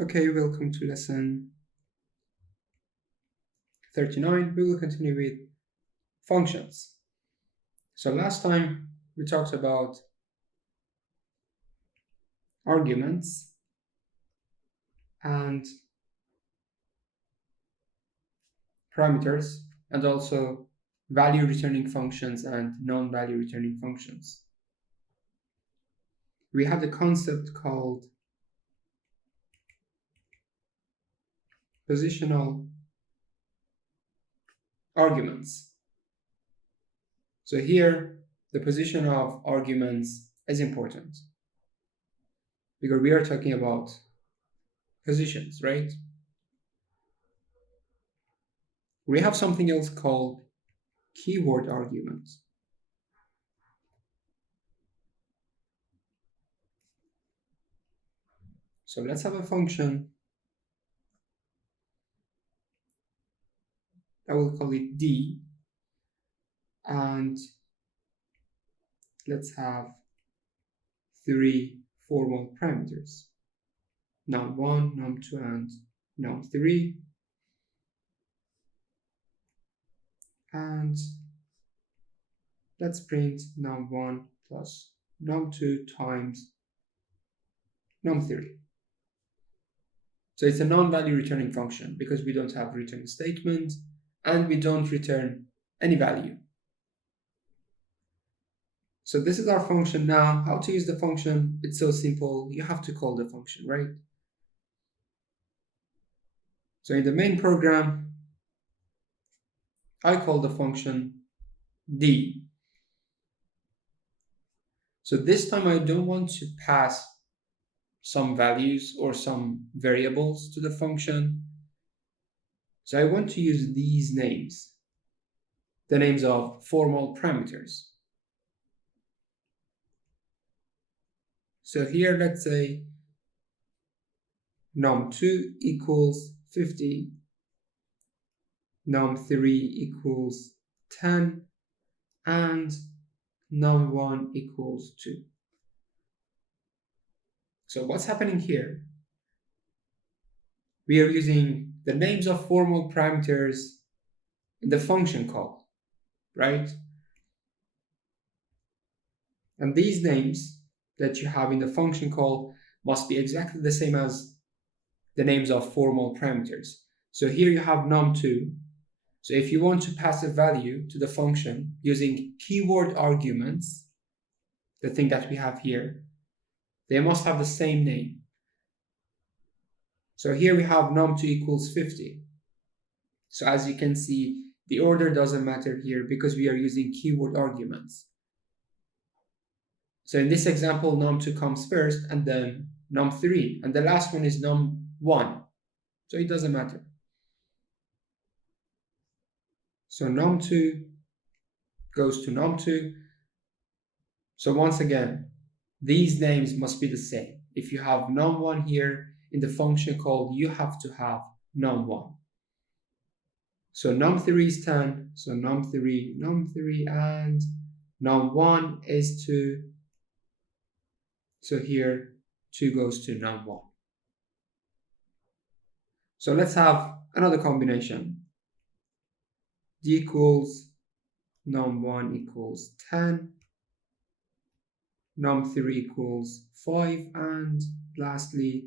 Okay, welcome to lesson 39. We will continue with functions. So last time we talked about arguments and parameters and also value returning functions and non-value returning functions. We have the concept called positional arguments. So here, the position of arguments is important because we are talking about positions, right? We have something else called keyword arguments. So let's have a function. I will call it D. And let's have 3 formal parameters. num1, num2, and num3. And let's print num1 plus num2 times num3. So it's a non-value returning function because we don't have return statement and we don't return any value. So this is our function now. How to use the function? It's so simple. You have to call the function, right? So in the main program, I call the function D. So this time I don't want to pass some values or some variables to the function. So I want to use these names, the names of formal parameters. So here, let's say num2 equals 50, num3 equals 10, and num1 equals 2. So what's happening here? We are using the names of formal parameters in the function call, right? And these names that you have in the function call must be exactly the same as the names of formal parameters. So here you have num2. So if you want to pass a value to the function using keyword arguments, the thing that we have here, they must have the same name. So here we have num2 equals 50. So as you can see, the order doesn't matter here because we are using keyword arguments. So in this example, num2 comes first and then num3, and the last one is num1. So it doesn't matter. So num2 goes to num2. So once again, these names must be the same. If you have num1 here in the function call, you have to have num1. So num3 is 10, so num3, and num1 is 2. So here, 2 goes to num1. So let's have another combination. D equals num1 equals 10, num3 equals 5, and lastly,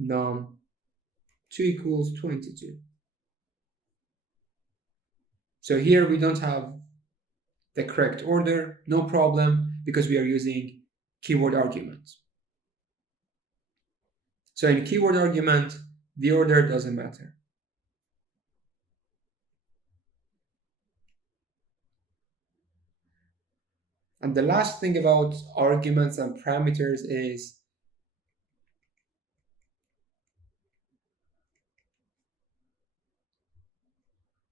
num2 equals 22. So here we don't have the correct order, no problem, because we are using keyword arguments. So in keyword argument, the order doesn't matter. And the last thing about arguments and parameters is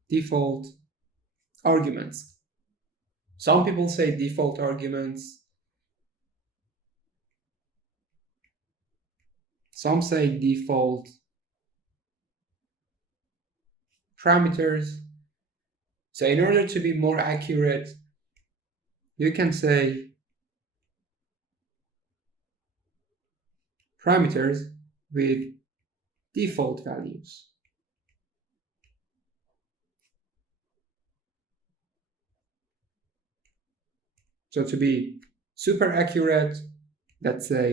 default arguments. Some people say default arguments. Some say default parameters. So in order to be more accurate, you can say parameters with default values. So to be super accurate, let's say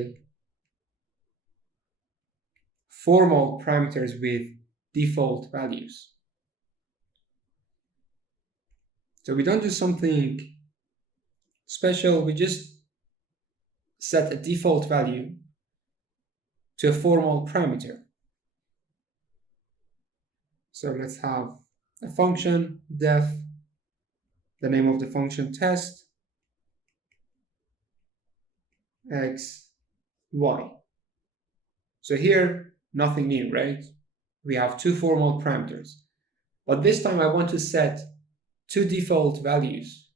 formal parameters with default values. So we don't do something special, we just set a default value to a formal parameter. So let's have a function def, the name of the function test, x, y. So here, nothing new, right? We have two formal parameters. But this time I want to set two default values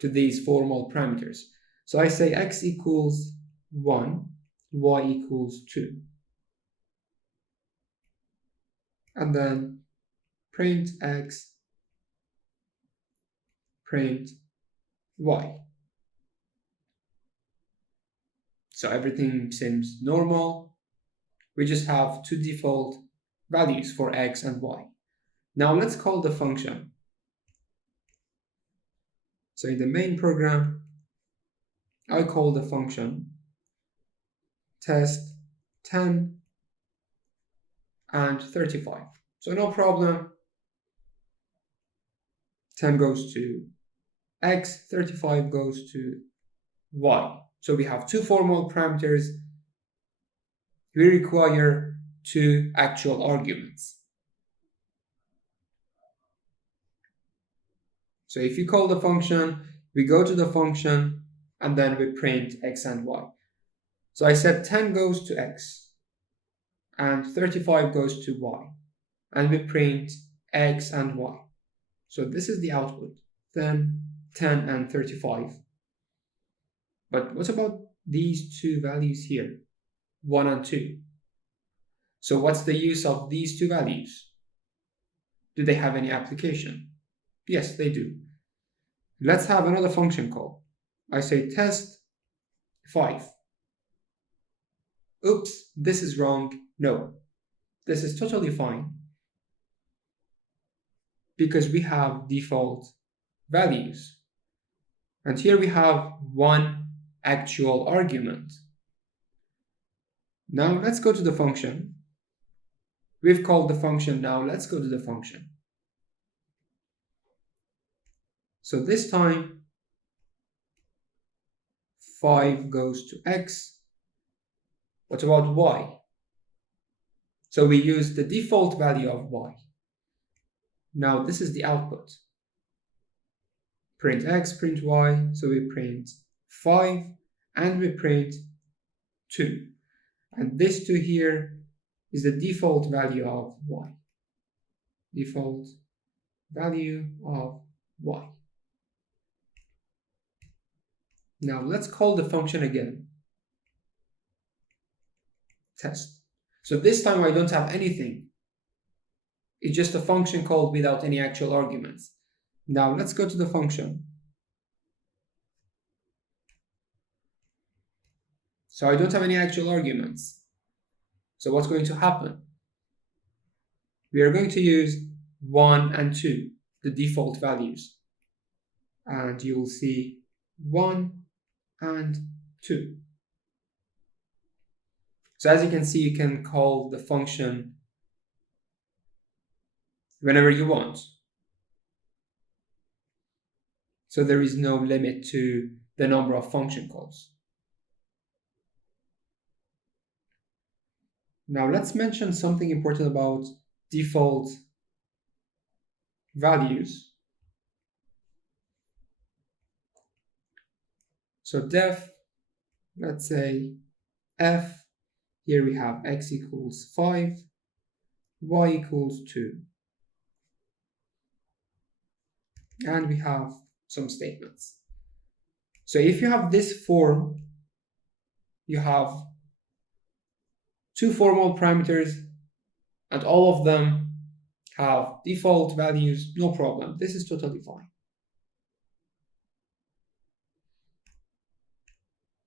to these formal parameters. So I say x equals 1, y equals 2. And then print x, print y. So everything seems normal. We just have two default values for x and y. Now let's call the function. So in the main program, I call the function test 10 and 35. So no problem. 10 goes to x, 35 goes to y. So we have two formal parameters. We require two actual arguments. So if you call the function, we go to the function, and then we print x and y. So I said 10 goes to x, and 35 goes to y, and we print x and y. So this is the output, then 10 and 35. But what about these two values here, 1 and 2? So what's the use of these two values? Do they have any application? Yes, they do. Let's have another function call. I say test 5. Oops, this is wrong. No, this is totally fine, because we have default values. And here we have one actual argument. Now let's go to the function. We've called the function, now let's go to the function. So this time 5 goes to x. What about y? So we use the default value of y. Now this is the output. Print x, print y, so we print 5 and we print 2. And this 2 here is the default value of y. Default value of y. Now let's call the function again. Test. So this time I don't have anything. It's just a function called without any actual arguments. Now let's go to the function. So I don't have any actual arguments. So what's going to happen? We are going to use 1 and 2, the default values. And you will see 1 and 2. So as you can see, you can call the function whenever you want. So there is no limit to the number of function calls. Now let's mention something important about default values. So def, let's say f, here we have x equals 5, y equals 2. And we have some statements. So if you have this form, you have two formal parameters and all of them have default values, no problem. This is totally fine.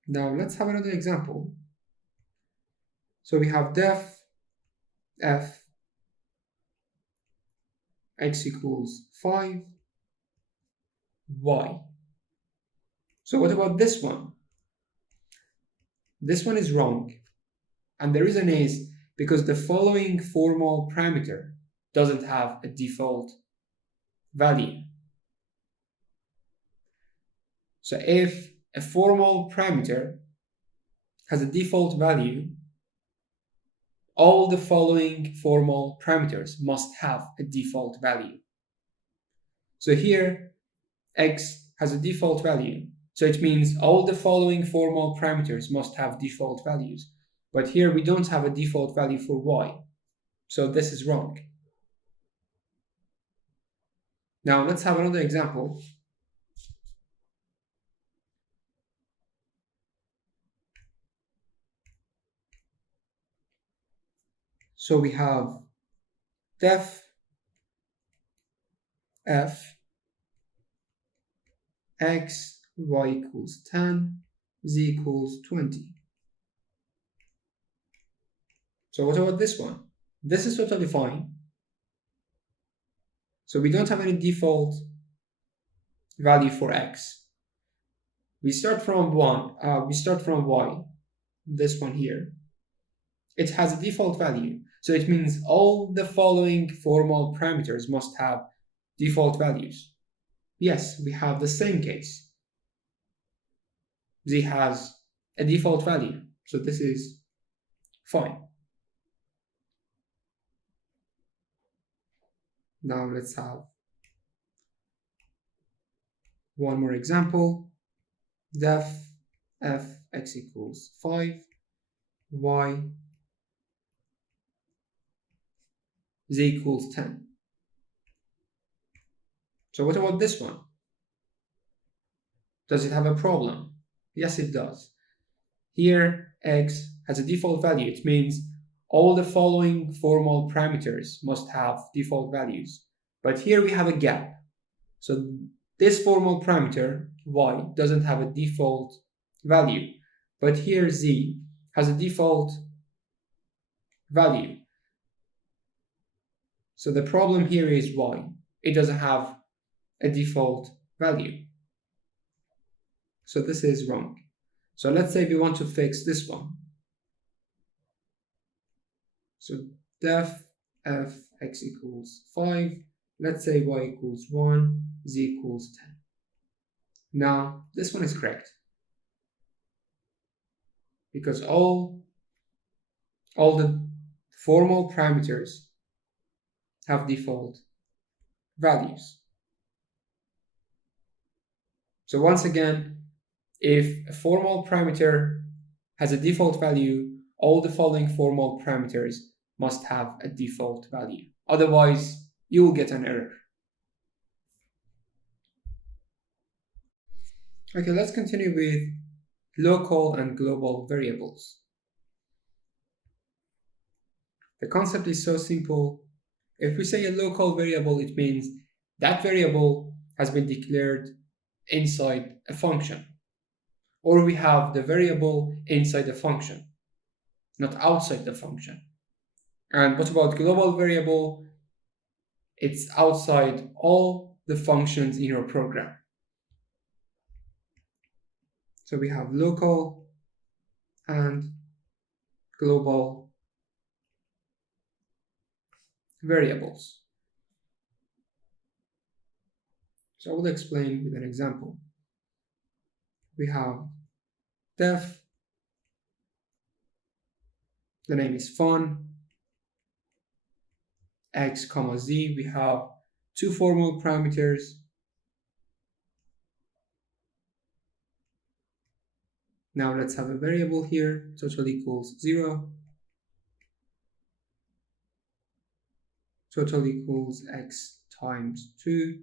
Now let's have another example. So we have def f x equals 5 y. So what about this one? This one is wrong, and the reason is because the following formal parameter doesn't have a default value. So if a formal parameter has a default value, all the following formal parameters must have a default value. So here, x has a default value. So it means all the following formal parameters must have default values. But here we don't have a default value for y. So this is wrong. Now let's have another example. So we have def f x y equals 10 z equals 20. So what about this one? This is totally fine. So we don't have any default value for x. We start from y, this one here. It has a default value. So it means all the following formal parameters must have default values. Yes, we have the same case. Z has a default value. So this is fine. Now let's have one more example. Def f x equals 5 y z equals 10. So what about this one? Does it have a problem? Yes, it does. Here, x has a default value. It means all the following formal parameters must have default values. But here we have a gap. So this formal parameter, y, doesn't have a default value. But here, z has a default value. So the problem here is y. It doesn't have a default value. So this is wrong. So let's say we want to fix this one. So def f x equals 5. Let's say y equals 1, z equals 10. Now, this one is correct. Because all the formal parameters have default values. So once again, if a formal parameter has a default value, all the following formal parameters must have a default value. Otherwise, you will get an error. Okay, let's continue with local and global variables. The concept is so simple. If we say a local variable, it means that variable has been declared inside a function. Or we have the variable inside the function, not outside the function. And what about global variable? It's outside all the functions in your program. So we have local and global variables. So I will explain with an example. We have def, the name is fun, x comma z. We have two formal parameters. Now let's have a variable here, total equals 0. Total equals x times 2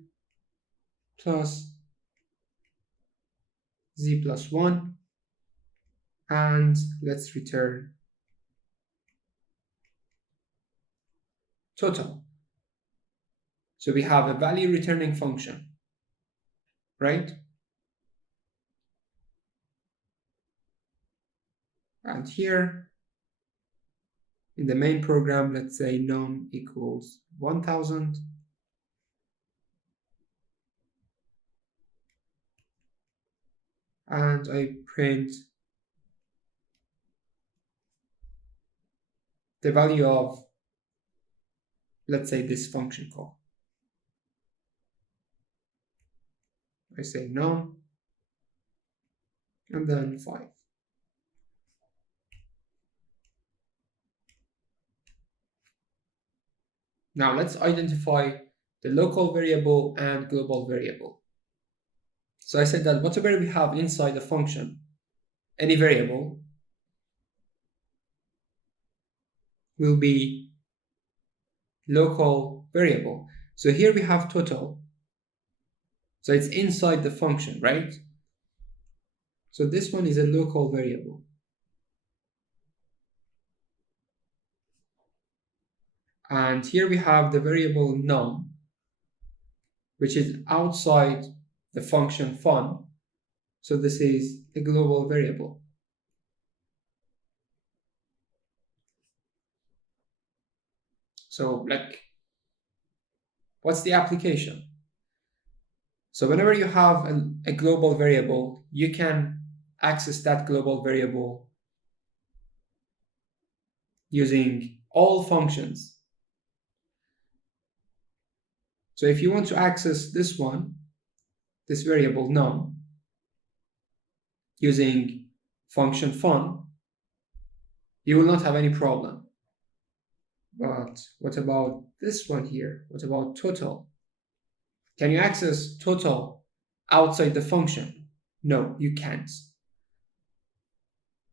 plus z plus 1. And let's return total. So we have a value returning function, right? And here in the main program, let's say num equals 1000. And I print the value of, let's say, this function call. I say num and then 5. Now let's identify the local variable and global variable. So I said that whatever we have inside the function, any variable, will be local variable. So here we have total. So it's inside the function, right? So this one is a local variable. And here we have the variable num, which is outside the function fun. So this is a global variable. So like, what's the application? So whenever you have a global variable, you can access that global variable using all functions. So if you want to access this one, this variable num, using function fun, you will not have any problem. But what about this one here? What about total? Can you access total outside the function? No, you can't.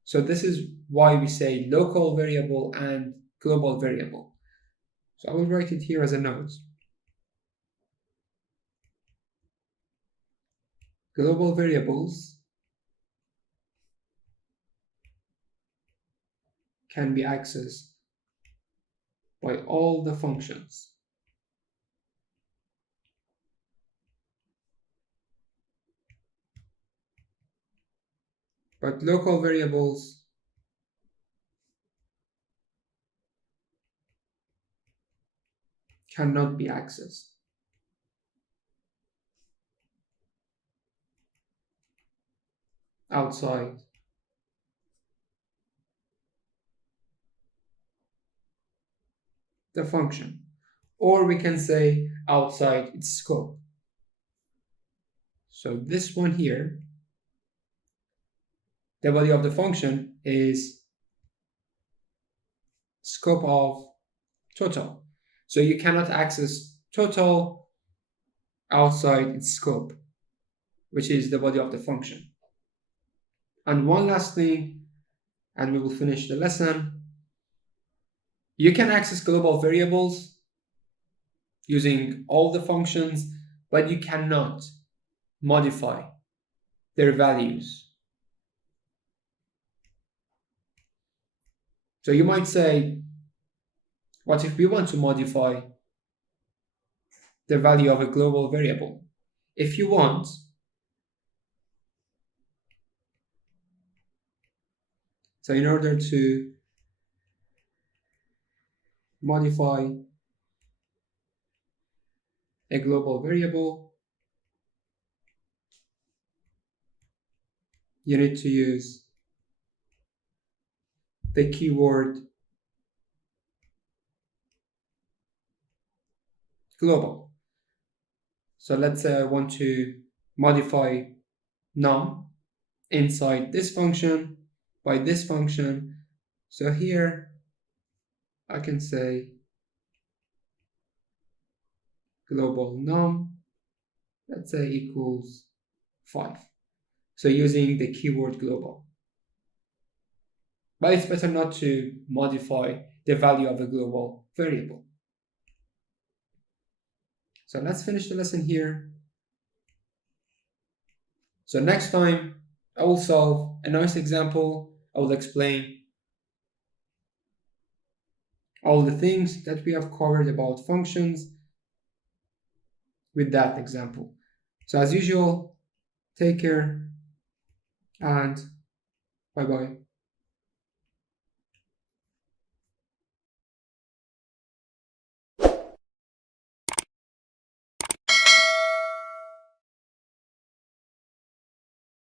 So this is why we say local variable and global variable. So I will write it here as a note. Global variables can be accessed by all the functions. But local variables cannot be accessed. Outside the function, or we can say outside its scope. So this one here, the value of the function is scope of total. So you cannot access total outside its scope, which is the body of the function. And one last thing, and we will finish the lesson. You can access global variables using all the functions, but you cannot modify their values. So you might say, what if we want to modify the value of a global variable? If you want, so in order to modify a global variable, you need to use the keyword global. So let's say I want to modify num inside this function by this function. So here I can say global num, let's say equals 5. So using the keyword global. But it's better not to modify the value of a global variable. So let's finish the lesson here. So next time I will solve a nice example. I will explain all the things that we have covered about functions with that example. So as usual, take care and bye-bye.